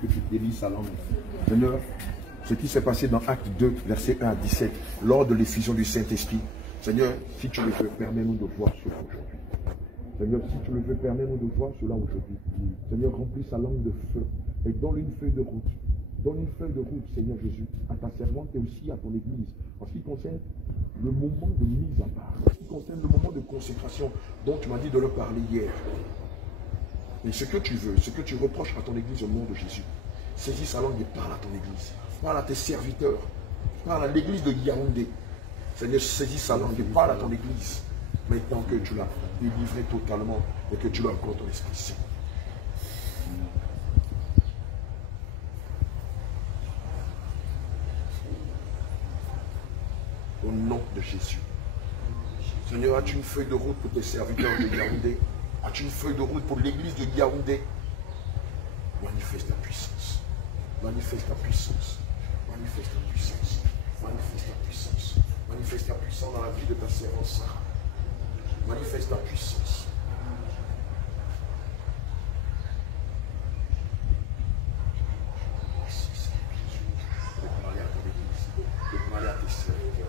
que tu délivres sa langue. Seigneur, ce qui s'est passé dans Acte 2, verset 1 à 17, lors de l'effusion du Saint-Esprit. Seigneur, si tu le veux, permets-nous de voir cela aujourd'hui. Seigneur, si tu le veux, permets-nous de voir cela aujourd'hui. Seigneur, remplis sa langue de feu et donne une feuille de route. Donne une feuille de route, Seigneur Jésus, à ta servante et aussi à ton Église. En ce qui concerne le moment de mise à part, en ce qui concerne le moment de consécration dont tu m'as dit de leur parler hier. Et ce que tu veux, ce que tu reproches à ton Église au nom de Jésus, saisis sa langue et parle à ton Église. Parle à tes serviteurs. Parle à l'Église de Yaoundé. Seigneur, saisis sa langue et parle à ton Église. Maintenant que tu l'as délivré totalement et que tu leur accordes ton Esprit Saint. Au nom de Jésus. Seigneur, as-tu une feuille de route pour tes serviteurs de Yaoundé? As-tu une feuille de route pour l'église de Yaoundé? Manifeste ta puissance. Manifeste ta puissance. Manifeste ta puissance. Manifeste ta puissance. Manifeste ta puissance dans la vie de ta servante Sarah. Manifeste ta puissance. Merci Seigneur Jésus. De parler à ton église. De parler à tes serviteurs.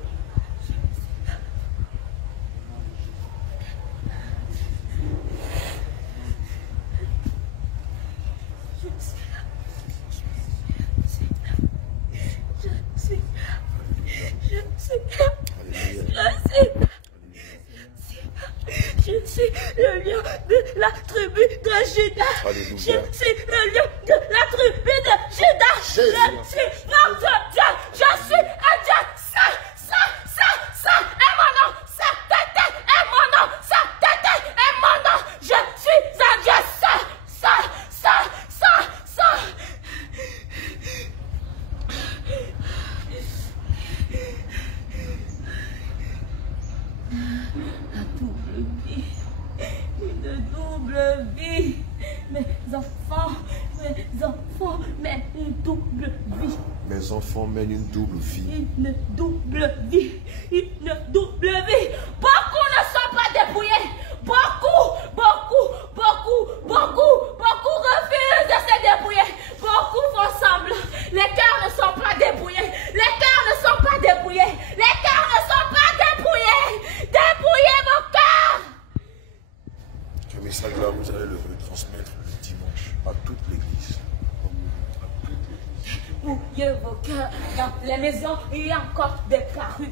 Je suis le lion de la tribu de Juda. Je suis le lion de la tribu de Juda. Je suis notre Dieu. Je suis un Dieu. Ça est mon nom. Ça est mon nom. Ça est mon nom. Je suis un Dieu. Ça. La double vie, une double vie. Mes enfants mènent une double vie. Mes enfants mènent une double vie. Une double vie. Une double vie. Beaucoup ne sont pas débrouillés. Beaucoup refusent de se débrouiller. Beaucoup font semblant. Les cœurs ne sont pas débrouillés. Les cœurs ne sont pas débrouillés. Les cœurs ne sont pas débrouillés. Débrouillez vos cœurs. Ce message-là, vous allez le retransmettre le dimanche à toute l'église. Bouillez vos cœurs dans les maisons. Il y a encore des parus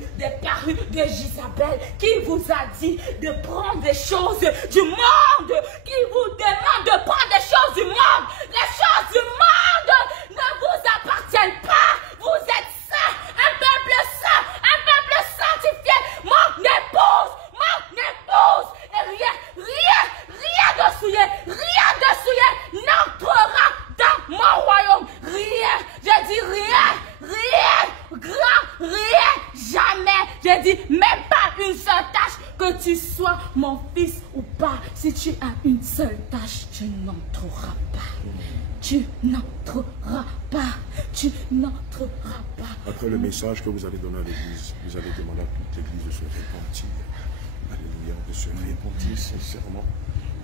de Jisabelle qui vous a dit de prendre des choses du monde, qui vous demande de prendre des choses du monde. Les choses du monde ne vous appartiennent pas. Vous êtes saints, un peuple sanctifié. Mon épouse, et rien de souillé n'entrera dans mon royaume. Rien, je dis rien, grand, rien, jamais. Je dis même pas une seule tâche, que tu sois mon fils ou pas. Si tu as une seule tâche, tu n'entreras pas. Tu n'entreras pas. Après le message que vous allez donner à l'église, vous allez demander à toute l'église de se repentir. Alléluia, de se repentir sincèrement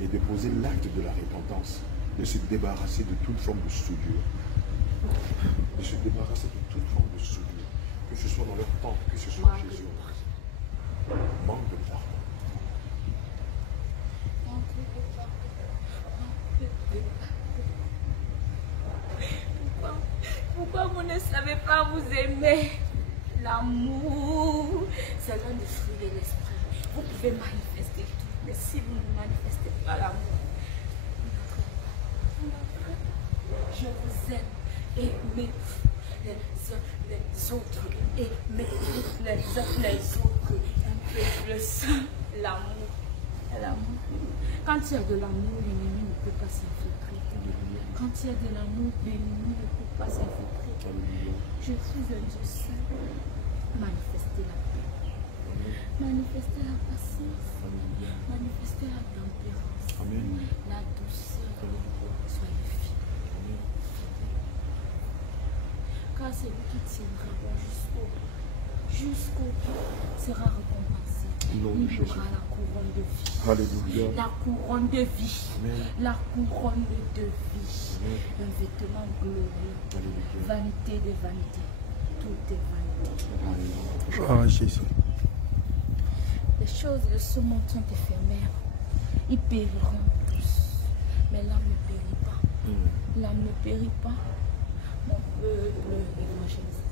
et de poser l'acte de la repentance, de se débarrasser de toute forme de souillure. De se débarrasser de toute forme de souillure, que ce soit dans leur temps, que ce soit Jésus. Manque de pardon. Pourquoi vous ne savez pas vous aimer? L'amour, c'est l'un des fruits de l'esprit. Vous pouvez manifester tout, mais si vous ne manifestez pas l'amour, je vous aime. Aimez les autres. Aimez les autres. Un peuple saint. L'amour. Quand il y a de l'amour, l'ennemi ne peut pas s'infiltrer. Quand il y a de l'amour, l'ennemi ne peut pas s'infiltrer. Je suis un Dieu saint. Manifestez la paix. Manifestez la patience. Manifestez la tempérance. La douceur. Soyez fidèles. Car celui qui tiendra bon jusqu'au bout sera récompensé. nom de Jésus. La couronne de vie. Alléluia. La couronne de vie. Amen. La couronne de vie. Amen. Un vêtement glorieux. Alléluia. Vanité de vanité. Tout est vanité. Gloire à Jésus. Les choses de ce monde sont éphémères. Ils périront tous. Mais l'âme ne périt pas. L'âme ne périt pas. Mon peuple évangélisé.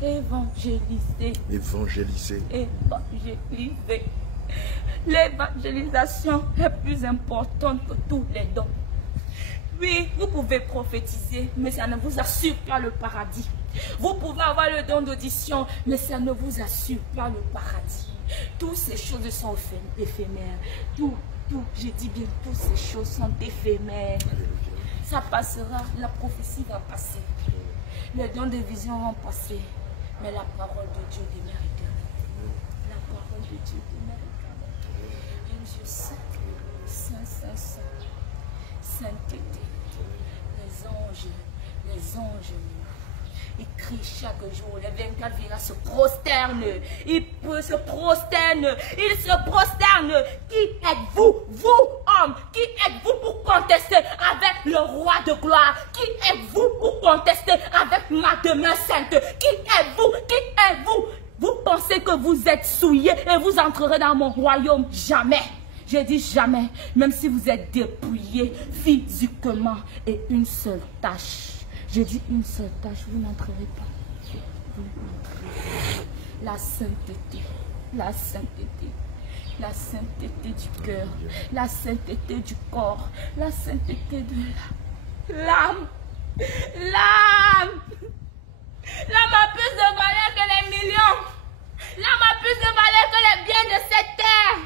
Évangélisé. Évangéliser. Évangélisé. L'évangélisation est plus importante que tous les dons. Oui, vous pouvez prophétiser, mais ça ne vous assure pas le paradis. Vous pouvez avoir le don d'audition, mais ça ne vous assure pas le paradis. Toutes ces choses sont éphémères. Tout, je dis bien, toutes ces choses sont éphémères. Ça passera, la prophétie va passer. Les dons de vision vont passer. Mais la parole de Dieu demeure éternelle. La parole de Dieu demeure éternelle. Un Dieu saint, saint, saint, saint. Sainteté. Les anges, ils crient chaque jour. Les 24 virages se prosternent. Ils se prosternent. Qui êtes-vous, vous, hommes? Qui êtes-vous pour contester avec le roi de gloire? Qui êtes-vous pour contester avec ma demeure sainte? Qui êtes-vous? Qui êtes-vous? Vous pensez que vous êtes souillés et vous entrerez dans mon royaume? Jamais. Je dis jamais, même si vous êtes dépouillé physiquement et une seule tâche. Je dis une seule tâche, vous n'entrerez pas. Vous n'entrerez pas. La sainteté, la sainteté, la sainteté du cœur, la sainteté du corps, la sainteté de l'âme. L'âme! L'âme a plus de valeur que les millions. L'âme a plus de valeur que les biens de cette terre.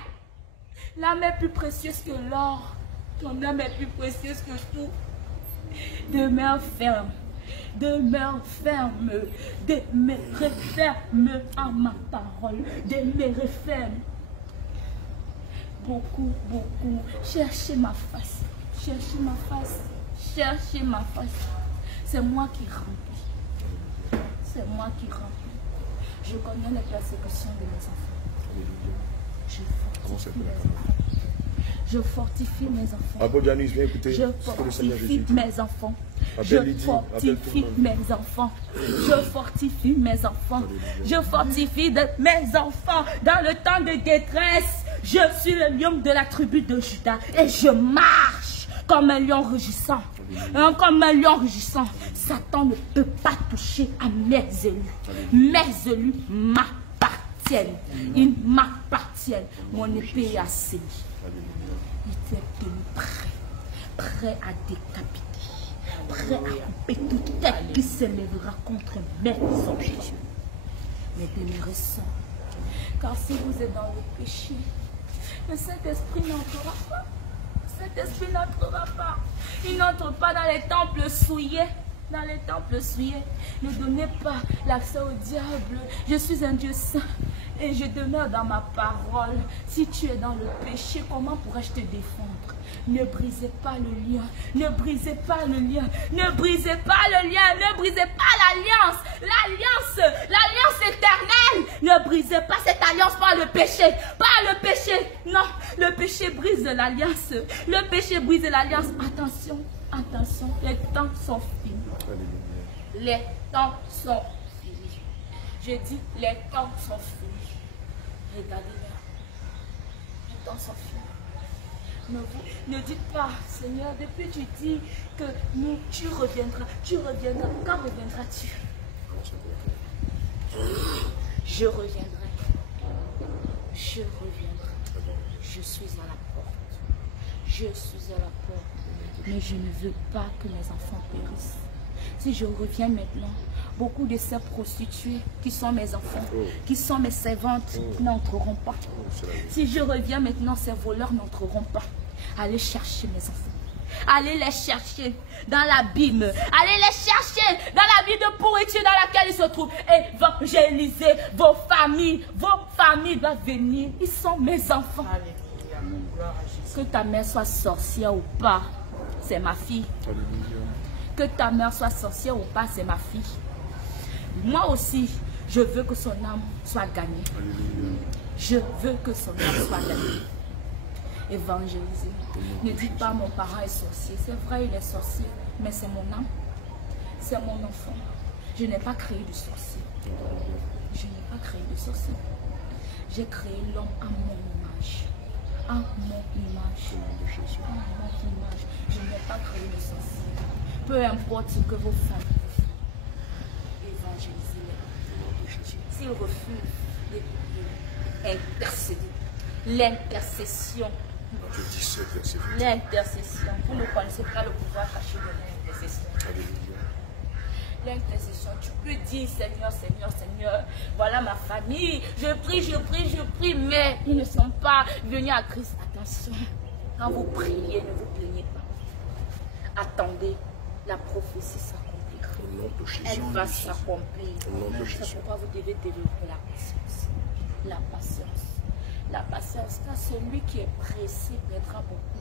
L'âme est plus précieuse que l'or. Ton âme est plus précieuse que tout. Demeure ferme. Demeure ferme. Demeure ferme à ma parole. Demeure ferme. Beaucoup, beaucoup. Cherchez ma face. Cherchez ma face. Cherchez ma face. C'est moi qui remplis. C'est moi qui remplis. Je connais les persécutions de mes enfants. Je fortifie mes enfants. Abodianis, viens écouter. Je fortifie mes enfants. Je fortifie mes enfants. Je fortifie mes enfants. Je fortifie mes enfants. Dans le temps de détresse, je suis le lion de la tribu de Juda. Et je marche comme un lion rugissant. Comme un lion rugissant. Satan ne peut pas toucher à mes élus. Mes élus m'appartiennent. Ils m'appartiennent. Mon épée est assaillie. Il est tenu prêt à décapiter, prêt à couper toute tête qui s'élèvera contre mes objectifs. Mais demeurez saints, car si vous êtes dans le péché, le Saint-Esprit n'entrera pas. Le Saint-Esprit n'entrera pas. Il n'entre pas dans les temples souillés. Dans les temples souillés. Ne donnez pas l'accès au diable. Je suis un Dieu saint. Et je demeure dans ma parole. Si tu es dans le péché, comment pourrais-je te défendre? Ne brisez pas le lien. Ne brisez pas le lien. Ne brisez pas le lien. Ne brisez pas l'alliance. L'alliance éternelle. Ne brisez pas cette alliance par le péché. Par le péché. Non, le péché brise l'alliance. Le péché brise l'alliance. Attention, attention. Les temps sont finis. Les temps sont finis. Je dis, les temps sont finis. Regardez-les. Les temps sont finis. Ne dites pas, Seigneur, depuis tu dis que tu reviendras. Tu reviendras. Quand reviendras-tu? Je reviendrai. Je reviendrai. Je suis à la porte. Je suis à la porte. Mais je ne veux pas que mes enfants périssent. Si je reviens maintenant, beaucoup de ces prostituées qui sont mes enfants, qui sont mes servantes, n'entreront pas. Si je reviens maintenant, ces voleurs n'entreront pas. Allez chercher mes enfants. Allez les chercher dans l'abîme. Allez les chercher dans la vie de pourriture dans laquelle ils se trouvent. Évangélisez vos familles. Vos familles doivent venir. Ils sont mes enfants. Que ta mère soit sorcière ou pas, c'est ma fille. Que ta mère soit sorcière ou pas, c'est ma fille. Moi aussi, Je veux que son âme soit gagnée. Alléluia. Je veux que son âme soit gagnée. Évangéliser. Ne dites pas mon parent est sorcier. C'est vrai, il est sorcier, mais c'est mon âme. C'est mon enfant. Je n'ai pas créé de sorcier. Je n'ai pas créé de sorcier. J'ai créé l'homme à mon image. À mon image. À mon image. Je n'ai pas créé de sorcier. Peu importe ce que vos femmes évangélisez-les. S'ils refusent d'intercéder, l'intercession. L'intercession. Vous ne connaissez pas le pouvoir caché de l'intercession. L'intercession, tu peux dire Seigneur, Seigneur, Seigneur, voilà ma famille, je prie, je prie, je prie, mais ils ne sont pas venus à Christ. Attention, quand vous priez, ne vous plaignez pas. Attendez, la prophétie s'accomplira. Elle va s'accomplir. C'est pourquoi vous devez développer la patience. La patience. La patience, car celui qui est pressé perdra beaucoup.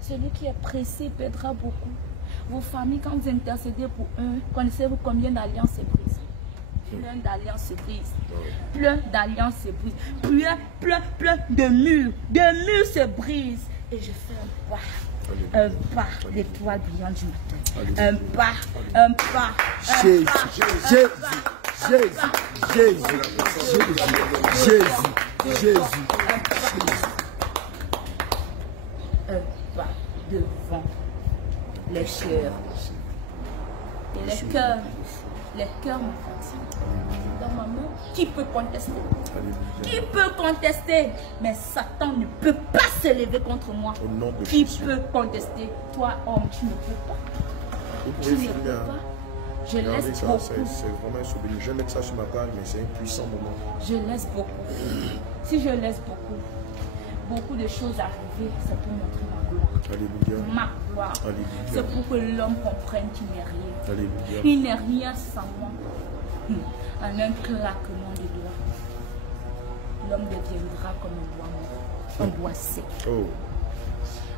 Celui qui est pressé perdra beaucoup. Vos familles, quand vous intercédez pour eux, connaissez-vous combien d'alliances se brisent? Plein d'alliances se brisent. Plein d'alliances se brisent. Plein de murs. De murs se brisent. Et je fais un pas d'étoile brillante du matin. Un pas. Jésus. Un pas devant les cœurs. Et les cœurs me fatiguent. Dans ma main, qui peut contester? Qui peut contester? Mais Satan ne peut pas s'élever contre moi. Qui peut contester? Toi, homme, tu ne peux pas. Tu ne peux pas. Je laisse beaucoup. C'est vraiment un souvenir. Je vais mettre ça sur ma page, mais c'est un puissant moment. Je laisse beaucoup. Si je laisse beaucoup de choses arriver, c'est pour montrer ma gloire. Alléluia. Ma gloire. C'est pour que l'homme comprenne qu'il n'est rien. Alléluia. Il n'est rien sans moi. En un claquement de doigts, l'homme deviendra comme un bois mort, un bois sec.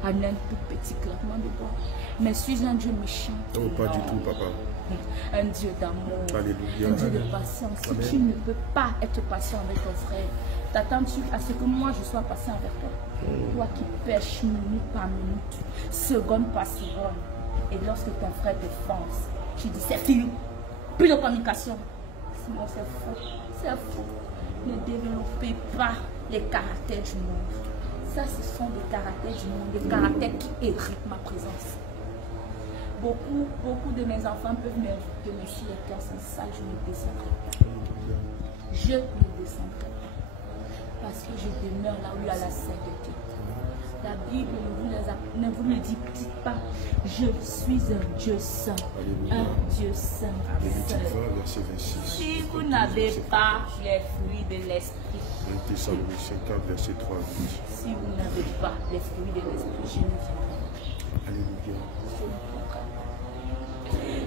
En un tout petit claquement de doigts. Mais suis un Dieu méchant. Oh, pas du tout, papa. Un Dieu d'amour, Alléluia. un Dieu de patience. Si tu ne peux pas être patient avec ton frère, t'attends-tu à ce que moi je sois patient avec toi? Toi qui pêches minute par minute, seconde par seconde, et lorsque ton frère te fonce, tu dis c'est fini, plus de communication. Sinon c'est faux, c'est faux. Ne développez pas les caractères du monde. Ça, ce sont des caractères du monde, des caractères qui héritent ma présence. Beaucoup de mes enfants peuvent me dire si les cœurs sont sales, je ne descendrai pas. Je ne descendrai pas. Parce que je demeure là où il y a la sainteté. La Bible ne vous le dit pas. Je suis un Dieu saint. Un Dieu saint. Si vous n'avez pas les fruits de l'esprit. Si vous n'avez pas les fruits de l'esprit, je ne viendrai pas. Alléluia.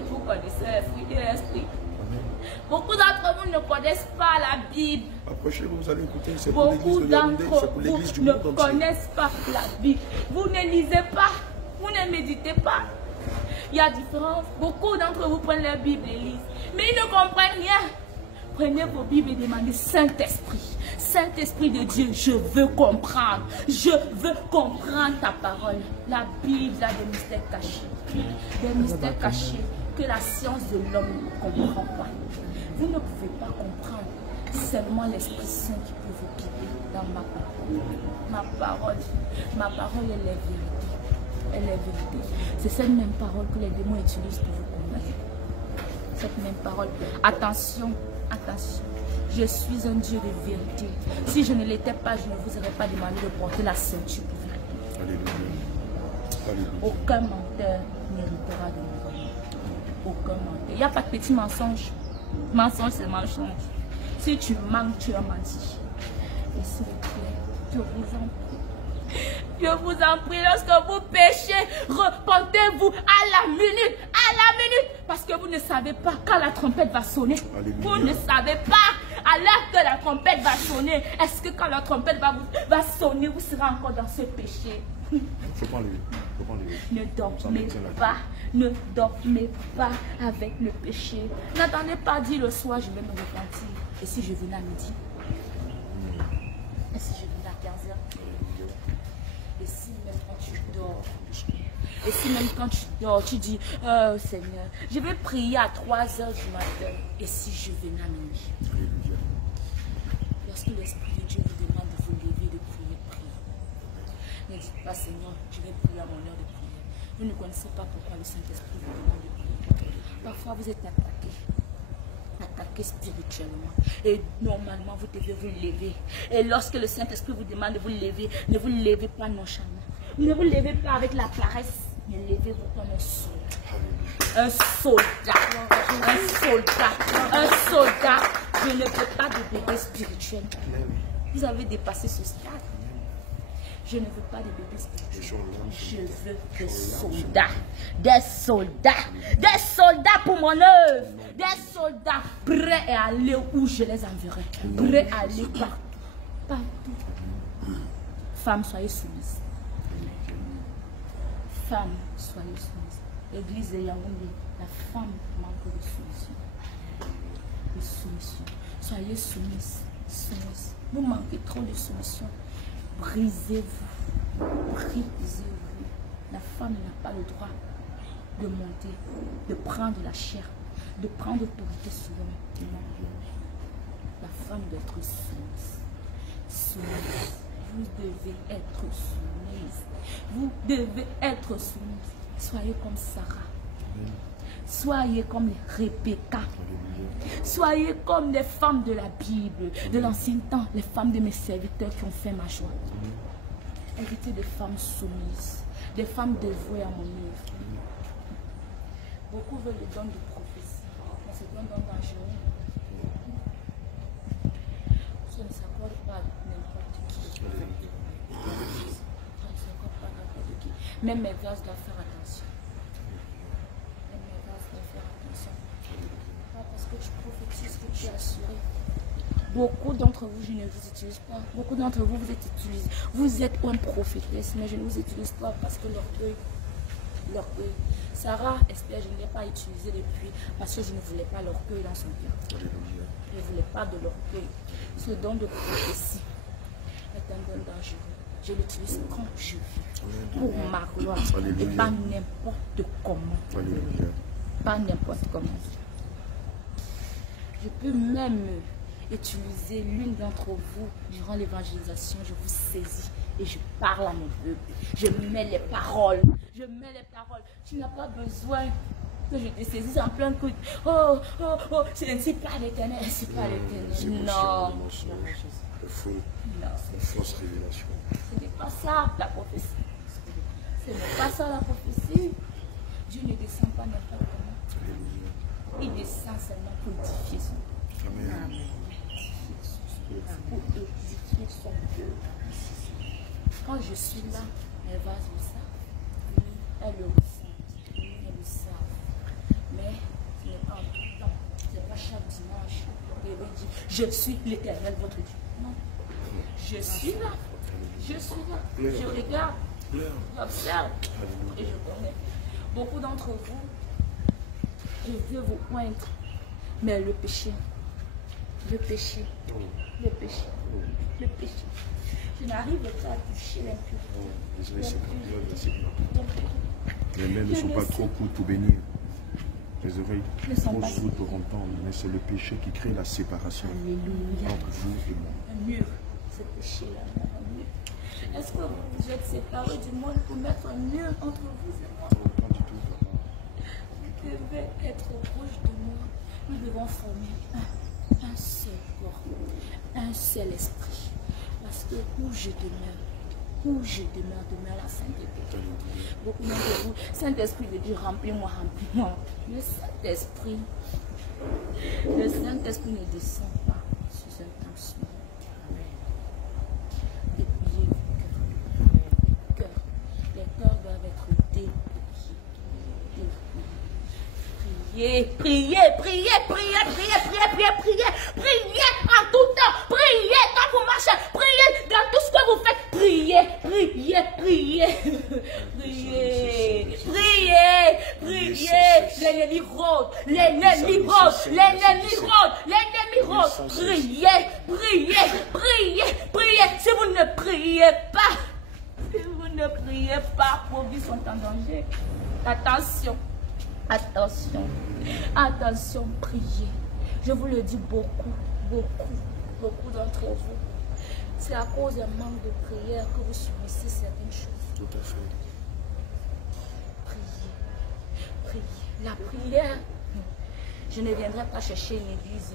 Vous connaissez les fruits de l'esprit. Beaucoup d'entre vous ne connaissent pas la Bible. Approchez-vous, vous allez écouter. C'est pour Beaucoup d'entre vous ne connaissent pas la Bible. Vous ne lisez pas. Vous ne méditez pas. Il y a différence. Beaucoup d'entre vous prennent la Bible et lisent. Mais ils ne comprennent rien. Prenez vos Bibles et demandez Saint-Esprit. Saint-Esprit de Dieu, je veux comprendre. Je veux comprendre ta parole. La Bible a des mystères cachés. Des mystères cachés que la science de l'homme ne comprend pas. Vous ne pouvez pas comprendre. Seulement l'Esprit Saint qui peut vous guider dans ma parole. Ma parole, elle est vérité. Elle est vérité. C'est cette même parole que les démons utilisent pour vous convaincre. Cette même parole. Attention, attention. Je suis un Dieu de vérité. Si je ne l'étais pas, je ne vous aurais pas demandé de porter la ceinture pour vous. Alléluia. Alléluia. Aucun menteur n'héritera de mon nom. Aucun menteur. Il n'y a pas de petit mensonge. Mensonge, c'est mensonge. Si tu manques, tu as menti. Et s'il vous plaît, je vous en prie. Je vous en prie, lorsque vous péchez, repentez-vous à la minute. À la minute. Parce que vous ne savez pas quand la trompette va sonner. Alléluia. Vous ne savez pas à l'heure que la trompette va sonner. Est-ce que quand la trompette va sonner, vous serez encore dans ce péché? Faut pas enlever. Ne dormez pas. Ne dormez pas avec le péché. N'attendez pas dire le soir, je vais me repentir. Et si je venais à midi? Et si je venais à 15h? Et si même quand tu dors, et si même quand tu dors, tu dis, oh Seigneur, je vais prier à 3h du matin. Et si je venais à minuit? Lorsque l'Esprit de Dieu vous demande de vous lever, de prier, priez. Ne dites pas, Seigneur, je vais prier à mon heure de prière. Vous ne connaissez pas pourquoi le Saint-Esprit vous demande de prier. Parfois, vous êtes attaqué spirituellement. Et normalement, vous devez vous lever. Et lorsque le Saint-Esprit vous demande de vous lever, ne vous levez pas nonchalamment. Ne vous levez pas avec la paresse, mais levez-vous comme un soldat. Un soldat. Un soldat. Un soldat. Je ne veux pas de bébé spirituel. Vous avez dépassé ce stade. Je ne veux pas de bébés spirituels. Je veux des soldats. Des soldats. Des soldats pour mon œuvre. Des soldats prêts à aller où je les enverrai. Prêts à aller partout. Partout. Femmes, soyez soumises. Femmes, soyez soumises. Église de Yaoundé, la femme manque de soumission. De soumission. Soyez soumises. Soumises. Vous manquez trop de soumission. Brisez-vous. Brisez-vous. La femme n'a pas le droit de monter, de prendre la chair, de prendre autorité sur l'homme. La femme doit être soumise. Soumise. Vous devez être soumise. Vous devez être soumise. Soyez comme Sarah. Soyez comme Rebecca. Soyez comme des femmes de la Bible, de l'ancien temps, les femmes de mes serviteurs qui ont fait ma joie. Héritez des femmes soumises, des femmes dévouées à mon œuvre. Beaucoup veulent le don de prophétie, mais c'est un don dangereux. Ça ne s'accorde pas à n'importe qui. Ça ne s'accorde pas à n'importe qui. Même mes verses doivent faire attention. Même mes verses doivent faire attention. Pas parce que tu prophétises que tu es assuré. Beaucoup d'entre vous, je ne vous utilise pas. Beaucoup d'entre vous, vous êtes utilisés. Vous êtes un prophétesse, mais je ne vous utilise pas parce que l'orgueil. Sarah espère, je ne l'ai pas utilisé depuis parce que je ne voulais pas l'orgueil dans son cœur. Je ne voulais pas de l'orgueil. Ce don de prophétie est un don dangereux. Je l'utilise quand je veux, pour ma gloire, et pas n'importe comment. Pas n'importe comment. Je peux même utiliser l'une d'entre vous durant l'évangélisation. Je vous saisis et je parle à mon peuple. Je mets les paroles. Je mets les paroles. Tu n'as pas besoin que je te saisisse en plein coup. Oh, oh, oh, c'est ainsi pas l'Éternel. C'est pas l'Éternel. Non. Fausse révélation. Ce n'est pas ça la prophétie. Ce n'est pas ça la prophétie. Dieu ne descend pas n'importe comment. Il descend seulement pour édifier son peuple. Amen. Pour édifier son peuple. Quand je suis là, elles le savent. Elles le ressentent. Elles le savent. Mais ce n'est pas en tout temps. Ce n'est pas chaque dimanche. Et elle dit, je suis l'Éternel, votre Dieu. Non. Je suis là. Je suis là. Je regarde. J'observe. Et je connais. Beaucoup d'entre vous, je veux vous poindre. Mais le péché. Le péché. Le péché. Le péché. Je n'arrive pas à toucher l'impurité. Les mains ne sont pas trop courtes pour bénir. Les oreilles trop sourdes pour entendre. Mais c'est le péché qui crée la séparation entre vous et moi. Un mur. Ce péché-là. Un mur. Est-ce que vous êtes séparés du monde pour mettre un mur entre vous et moi? Pas du tout. Vous devez être proche de moi. Nous devons former un seul corps, un seul esprit. Parce que où je demeure la sainteté. Beaucoup d'entre vous, Saint-Esprit de Dieu, remplis-moi, remplis-moi. Le Saint-Esprit ne descend pas sur un tension. Dépouillez vos cœurs. Les cœurs doivent être dépouillés. Priez en tout temps. Priez quand vous marchez. Priez dans tout ce que vous faites. Priez. l'ennemi rôde, l'ennemi rôde, l'ennemi rôde, l'ennemi rôde. Priez, priez, priez, priez. Si vous ne priez pas, si vous ne priez pas, vos vies sont en danger. Attention, attention, attention, priez. Je vous le dis beaucoup, beaucoup, beaucoup d'entre vous. C'est à cause d'un manque de prière que vous subissez certaines choses. Tout à fait. Priez, priez. La prière, je ne viendrai pas chercher une église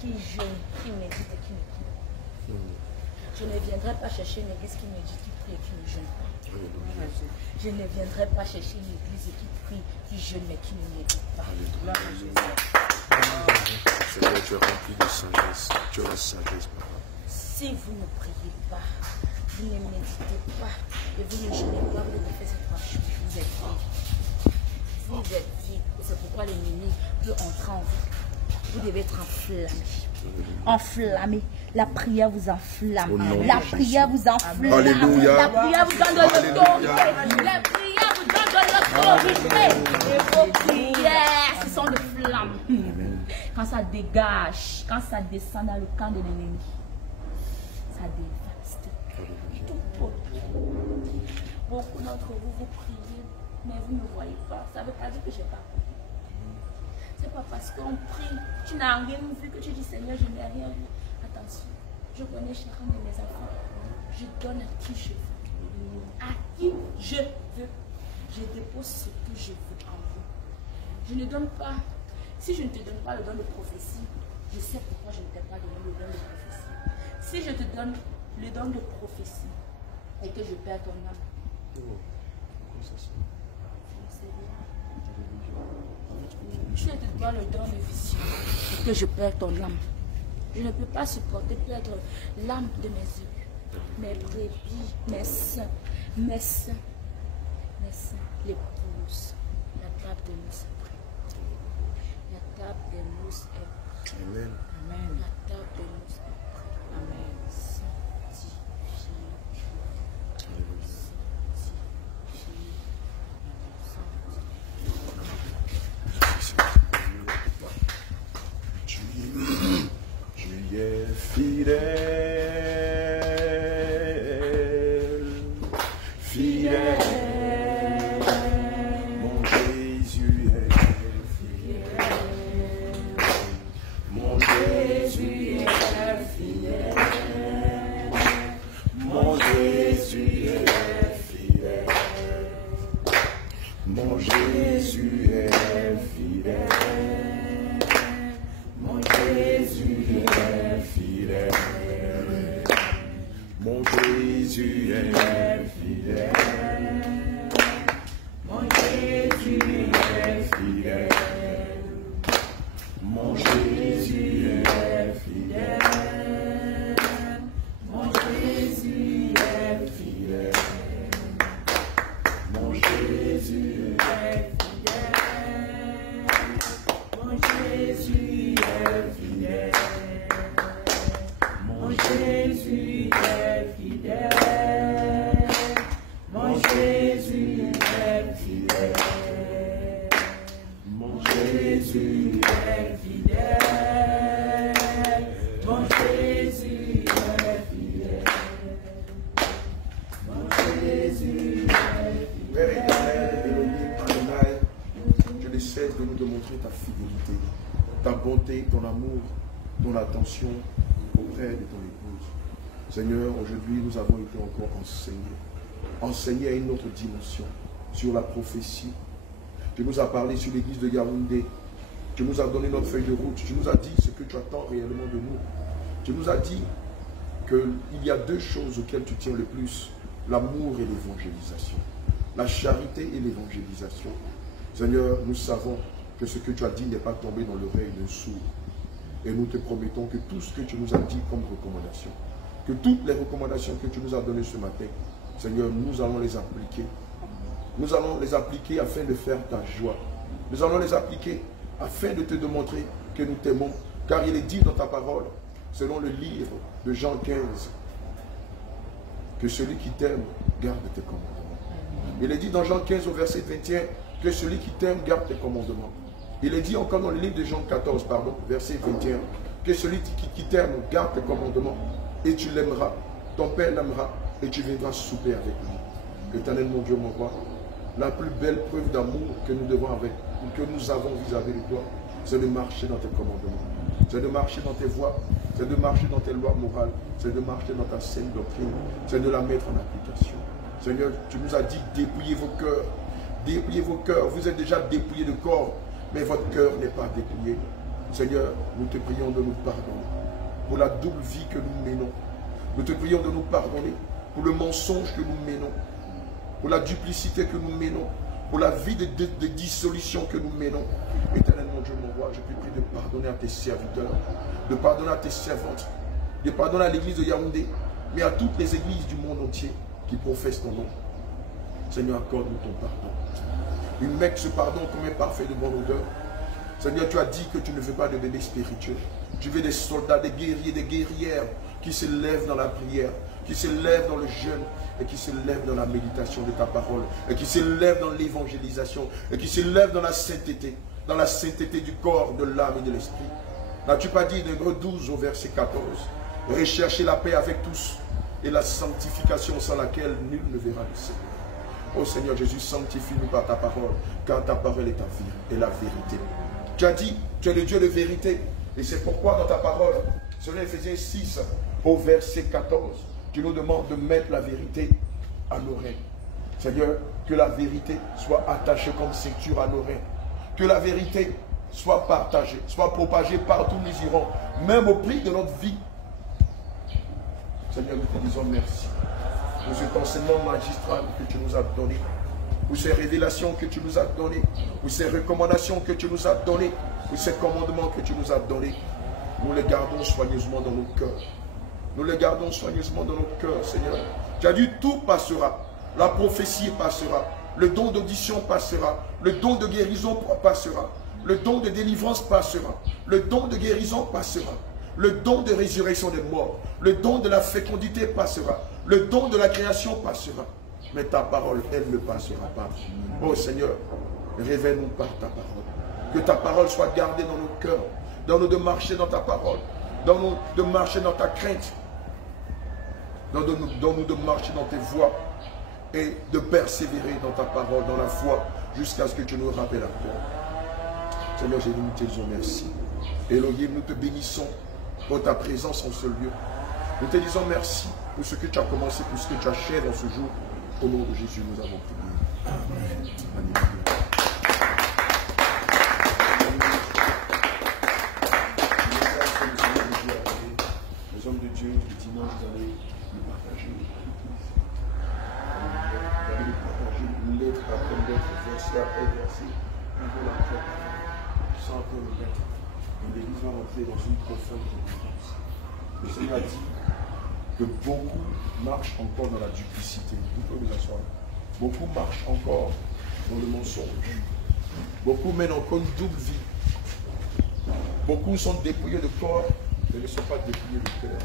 qui jeûne, qui médite et qui ne prie. Je ne viendrai pas chercher une église qui médite, qui prie et qui ne jeûne pas. Je ne viendrai pas chercher une église qui prie, qui jeûne mais qui ne médite pas. Seigneur, tu es rempli de sagesse. Tu as la sagesse, papa. Si vous ne priez pas, vous ne méditez pas et vous ne jeûnez pas, vous devez faire ces trois choses. Vous êtes vide. Vous êtes vide. C'est pourquoi l'ennemi peut entrer en vous. Vous devez être enflammé. Enflammé. La prière vous enflamme. La prière vous enflamme. Alléluia. La prière vous donne de l'autorité. La prière vous donne de l'autorité. Et vos prières, ce sont des flammes. Quand ça dégage, quand ça descend dans le camp de l'ennemi, ça dévaste. Tout pot. Beaucoup d'entre vous, vous priez, mais vous ne voyez pas. Ça ne veut pas dire que je n'ai pas compris. C'est pas parce qu'on prie, tu n'as rien vu que tu dis Seigneur, je n'ai rien vu. Attention, je connais chacun de mes enfants. Je donne à qui je veux. À qui je veux. Je dépose ce que je veux en vous. Je ne donne pas. Si je ne te donne pas le don de prophétie, je sais pourquoi je ne t'ai pas donné le don de prophétie. Si je te donne le don de prophétie et que je perds ton âme, si je te donne le don de vision et que je perds ton âme, je ne peux pas supporter perdre l'âme de mes yeux, mes brebis, mes seins, mes seins, mes seins, l'épouse, la table de mes seins. La table de nous est prête. Amen. Amen. La table de nous est prête. Amen. Sanctifié. Tu es fidèle, fidèle. Mon Jésus est fidèle. Mon Jésus est fidèle. Mon Jésus est fidèle. Mon Jésus est fidèle. Mon Jésus est fidèle. Mon Jésus est fidèle. Mon Jésus est fidèle. Mon Jésus est fidèle. Mon Jésus est fidèle. Mon Jésus est fidèle. Mon Jésus est fidèle. Mon Jésus est fidèle. Mon Jésus est fidèle. Mon Jésus est fidèle. Mon Jésus est fidèle. Mon Jésus est fidèle. Père éternel, Elohim, Adonai, je ne cesse de nous démontrer ta fidélité, ta bonté, ton amour, ton attention auprès de ton épouse. Seigneur, aujourd'hui nous avons été encore enseignés à une autre dimension, sur la prophétie. Tu nous as parlé sur l'église de Yaoundé. Tu nous as donné notre feuille de route. Tu nous as dit ce que tu attends réellement de nous. Tu nous as dit qu'il y a deux choses auxquelles tu tiens le plus, l'amour et l'évangélisation. La charité et l'évangélisation. Seigneur, nous savons que ce que tu as dit n'est pas tombé dans l'oreille d'un sourd. Et nous te promettons que tout ce que tu nous as dit comme recommandation, que toutes les recommandations que tu nous as données ce matin, Seigneur, nous allons les appliquer. Nous allons les appliquer afin de faire ta joie. Nous allons les appliquer afin de te démontrer que nous t'aimons. Car il est dit dans ta parole, selon le livre de Jean 15, que celui qui t'aime garde tes commandements. Il est dit dans Jean 15 au verset 21, que celui qui t'aime garde tes commandements. Il est dit encore dans le livre de Jean 14, pardon, verset 21, que celui qui t'aime garde tes commandements et tu l'aimeras, ton Père l'aimera et tu viendras souper avec lui. Éternel mon Dieu, mon roi, la plus belle preuve d'amour que nous devons avec, que nous avons vis-à-vis de toi, c'est de marcher dans tes commandements, c'est de marcher dans tes voies, c'est de marcher dans tes lois morales, c'est de marcher dans ta saine doctrine, c'est de la mettre en application. Seigneur, tu nous as dit dépouillez vos cœurs. Dépouillez vos cœurs. Vous êtes déjà dépouillés de corps, mais votre cœur n'est pas dépouillé. Seigneur, nous te prions de nous pardonner pour la double vie que nous menons. Nous te prions de nous pardonner pour le mensonge que nous menons, pour la duplicité que nous menons, pour la vie de dissolution que nous menons. Éternel mon Dieu, mon roi, je te prie de pardonner à tes serviteurs, de pardonner à tes servantes, de pardonner à l'église de Yaoundé, mais à toutes les églises du monde entier qui professent ton nom. Seigneur, accorde-nous ton pardon. Humecte ce pardon comme un parfait de bonne odeur. Seigneur, tu as dit que tu ne veux pas de bébés spirituels. Tu veux des soldats, des guerriers, des guerrières qui se lèvent dans la prière, qui se lèvent dans le jeûne et qui se lèvent dans la méditation de ta parole et qui se lèvent dans l'évangélisation et qui se lèvent dans la sainteté du corps, de l'âme et de l'esprit. N'as-tu pas dit dans Hébreux 12 au verset 14, recherchez la paix avec tous et la sanctification sans laquelle nul ne verra le Seigneur. Oh Seigneur Jésus, sanctifie-nous par ta parole, car ta parole est la vérité. Tu as dit, tu es le Dieu de vérité, et c'est pourquoi dans ta parole, selon Éphésiens 6, au verset 14, tu nous demandes de mettre la vérité à nos reins. Seigneur, que la vérité soit attachée comme ceinture à nos reins. Que la vérité soit partagée, soit propagée partout où nous irons, même au prix de notre vie. Seigneur, nous te disons merci pour cet enseignement magistral que tu nous as donné, pour ces révélations que tu nous as données, pour ces recommandations que tu nous as données, pour ces commandements que tu nous as donnés. Nous les gardons soigneusement dans nos cœurs. Nous les gardons soigneusement dans nos cœurs, Seigneur. Tu as dit tout passera. La prophétie passera. Le don d'audition passera. Le don de guérison passera. Le don de délivrance passera. Le don de guérison passera. Le don de résurrection des morts. Le don de la fécondité passera. Le don de la création passera. Mais ta parole, elle ne passera pas. Oh Seigneur, révèle-nous par ta parole. Que ta parole soit gardée dans nos cœurs. Donne-nous de marcher dans ta parole. Donne-nous de marcher dans ta crainte. Donne-nous de marcher dans tes voies. Et de persévérer dans ta parole, dans la foi, jusqu'à ce que tu nous rappelles à toi. Seigneur Jésus, nous te disons merci. Elohim, nous te bénissons pour ta présence en ce lieu. Nous te disons merci pour ce que tu as commencé, pour ce que tu achèves en ce jour. Au nom de Jésus, nous avons prié. Amen. Alléluia. Les hommes de Dieu, le dimanche, vous allez le partager. Vous allez le partager lettre après lettre, verset après verset. Vous allez la faire sans encore le mettre. L'Église va rentrer dans une profonde délivrance. Le Seigneur a dit que beaucoup marchent encore dans la duplicité. Vous pouvez vous asseoir. Beaucoup marchent encore dans le mensonge. Beaucoup mènent encore une double vie. Beaucoup sont dépouillés de corps, mais ne sont pas dépouillés de cœur.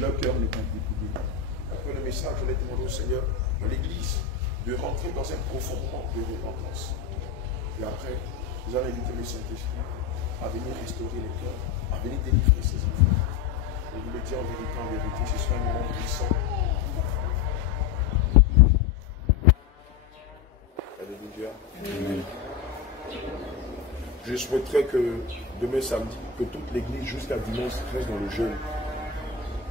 Leur cœur n'est pas dépouillé. Après le message, je l'ai demandé au Seigneur, à l'Église, de rentrer dans un profond moment de repentance. Et après, vous allez inviter le Saint-Esprit à venir restaurer les cœurs, à venir délivrer ses enfants. Et vous le dire en vérité, ce sera un moment puissant. Alléluia. Amen. Je souhaiterais que demain samedi, que toute l'église jusqu'à dimanche reste dans le jeûne,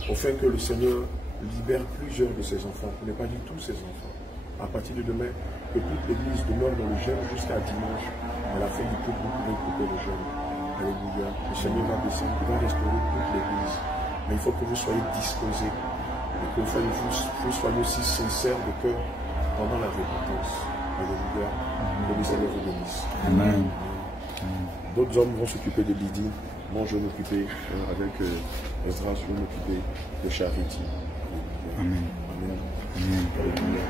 afin que le Seigneur libère plusieurs de ses enfants, pour ne pas dire tous ses enfants. À partir de demain, que toute l'église demeure dans le jeûne jusqu'à dimanche. À la fin du culte, vous pouvez couper le jeûne. Alléluia. Le Seigneur va descendre, il va restaurer toute l'église. Mais il faut que vous soyez disposés et que vous soyez aussi sincères de cœur pendant la repentance. Alléluia. Que le Seigneur vous bénisse. Amen. D'autres hommes vont s'occuper de Lydie. Moi, je vais m'occuper avec Ezra, je vais m'occuper de Charity. Amen. Amen. Amen. Alléluia.